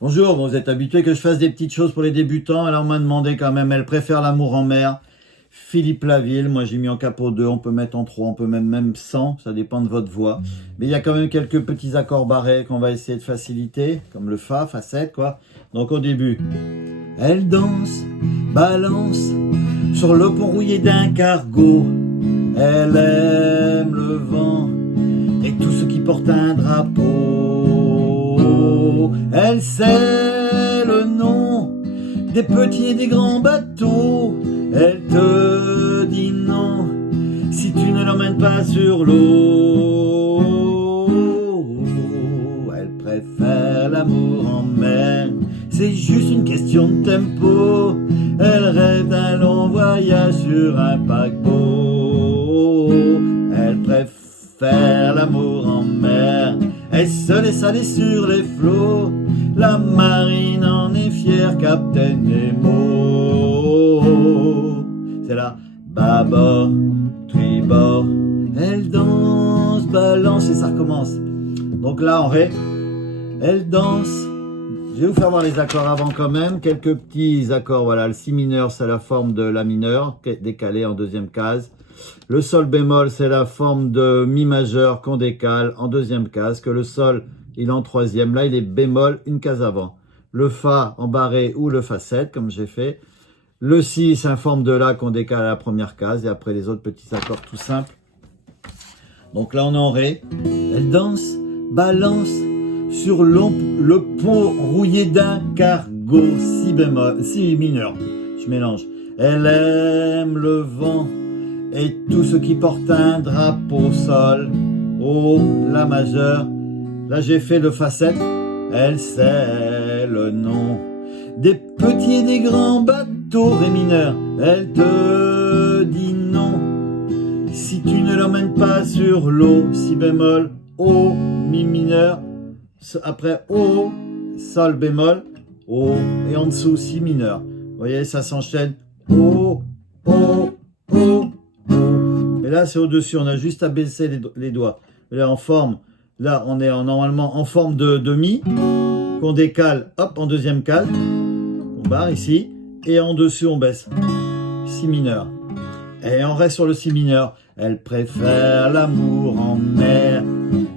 Bonjour, vous êtes habitué que je fasse des petites choses pour les débutants, alors on m'a demandé quand même, elle préfère l'amour en mer. Philippe Laville, moi j'ai mis en capot 2, on peut mettre en 3, on peut même 100, ça dépend de votre voix. Mais il y a quand même quelques petits accords barrés qu'on va essayer de faciliter, comme le Fa 7 quoi. Donc au début, elle danse, balance, sur le pont rouillé d'un cargo. Elle aime le vent et tout ce qui porte un drapeau. Elle sait le nom des petits et des grands bateaux. Elle te dit non si tu ne l'emmènes pas sur l'eau. Elle préfère l'amour en mer, c'est juste une question de tempo. Elle rêve d'un long voyage sur un paquebot. Elle préfère l'amour en mer, elle se laisse aller sur les flots. La marine en est fière, Captain Nemo. C'est là, bâbord, tribord. Elle danse, balance et ça recommence. Donc là en ré, elle danse. Je vais vous faire voir les accords avant quand même. Quelques petits accords, voilà. Le si mineur, c'est la forme de la mineur, décalée en deuxième case. Le sol bémol, c'est la forme de mi majeur qu'on décale en deuxième case. Que le sol, il est en troisième. Là, il est bémol, une case avant. Le fa en barré ou le fa 7, comme j'ai fait. Le si, c'est une forme de la qu'on décale à la première case. Et après, les autres petits accords tout simples. Donc là, on est en ré. Elle danse, balance sur le pont rouillé d'un cargo. Si bémol, si mineur. Je mélange. Elle aime le vent et tout ce qui porte un drapeau. Sol, oh, la majeure. Là, j'ai fait le fa 7. Elle sait le nom des petits et des grands bateaux. Ré mineur. Elle te dit non si tu ne l'emmènes pas sur l'eau. Si bémol, oh, mi mineur. Après O, Sol bémol, O, et en dessous Si mineur. Vous voyez, ça s'enchaîne O, O, O, O. Et là, c'est au-dessus, on a juste à baisser les doigts. Et là, en forme, là, on est normalement en forme de Mi, qu'on décale, hop, en deuxième case. On barre ici, et en dessus, on baisse. Si mineur. Et on reste sur le Si mineur. Elle préfère l'amour en mer.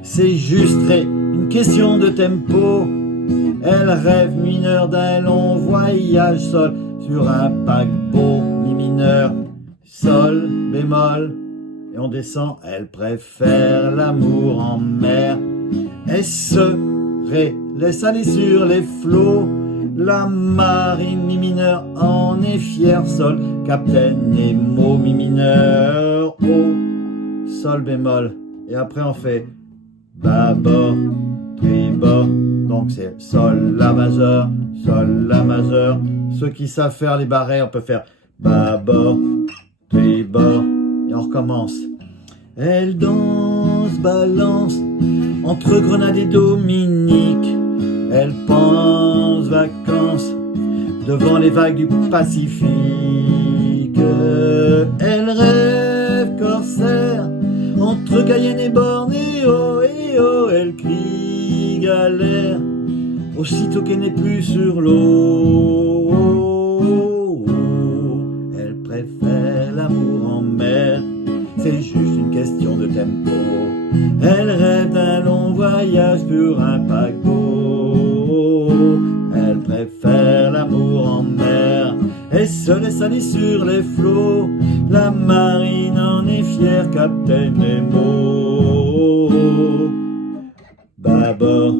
C'est juste Ré. Question de tempo, elle rêve mineur d'un long voyage. Sol sur un paquebot. Mi mineur, sol, bémol, et on descend. Elle préfère l'amour en mer. Elle se ré, laisse aller sur les flots. La marine, mi mineur, en est fière. Sol, Captain Nemo, mi mineur, O, sol, bémol, et après on fait bâbord, tribord, donc c'est sol, la majeur, sol, la majeur. Ceux qui savent faire les barrés, on peut faire bâbord, tribord, et on recommence. Elle danse, balance, entre Grenade et Dominique. Elle pense vacances, devant les vagues du Pacifique. Elle rêve corsaire, entre Cayenne et Bornéo. Et oh, elle crie galère, aussitôt qu'elle n'est plus sur l'eau. Elle préfère l'amour en mer, c'est juste une question de tempo. Elle rêve d'un long voyage sur un paquebot. Elle préfère l'amour en mer, et se laisse aller sur les flots. La marine en est fière, Captain Nemo. Bâbord,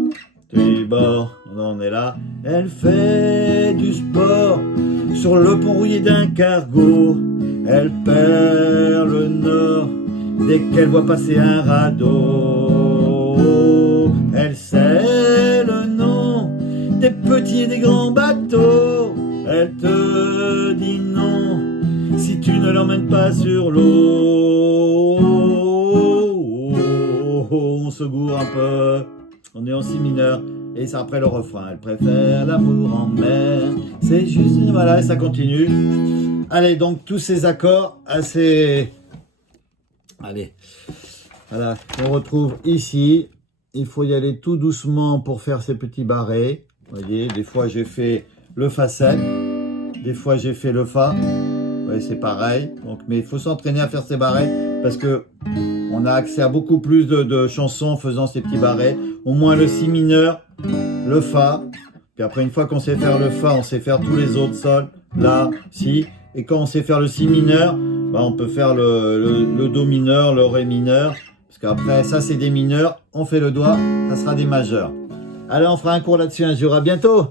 tribord, on en est là. Elle fait du sport sur le pont rouillé d'un cargo. Elle perd le nord dès qu'elle voit passer un radeau. Elle sait le nom des petits et des grands bateaux. Elle te dit non si tu ne l'emmènes pas sur l'eau. On se gourre un peu, on est en si mineur, et c'est après le refrain. Elle préfère l'amour en mer, c'est juste, voilà, et ça continue. Allez, donc tous ces accords assez... Allez, voilà, on retrouve ici. Il faut y aller tout doucement pour faire ces petits barrés. Vous voyez, des fois j'ai fait le Fa7, des fois j'ai fait le Fa. Vous voyez, c'est pareil. Donc, mais il faut s'entraîner à faire ces barrets parce que on a accès à beaucoup plus de chansons en faisant ces petits barrets. Au moins le Si mineur, le Fa. Puis après, une fois qu'on sait faire le Fa, on sait faire tous les autres sols. La, Si. Et quand on sait faire le Si mineur, bah, on peut faire le Do mineur, le Ré mineur. Parce qu'après, ça c'est des mineurs. On fait le doigt, ça sera des majeurs. Allez, on fera un cours là-dessus un jour. À bientôt!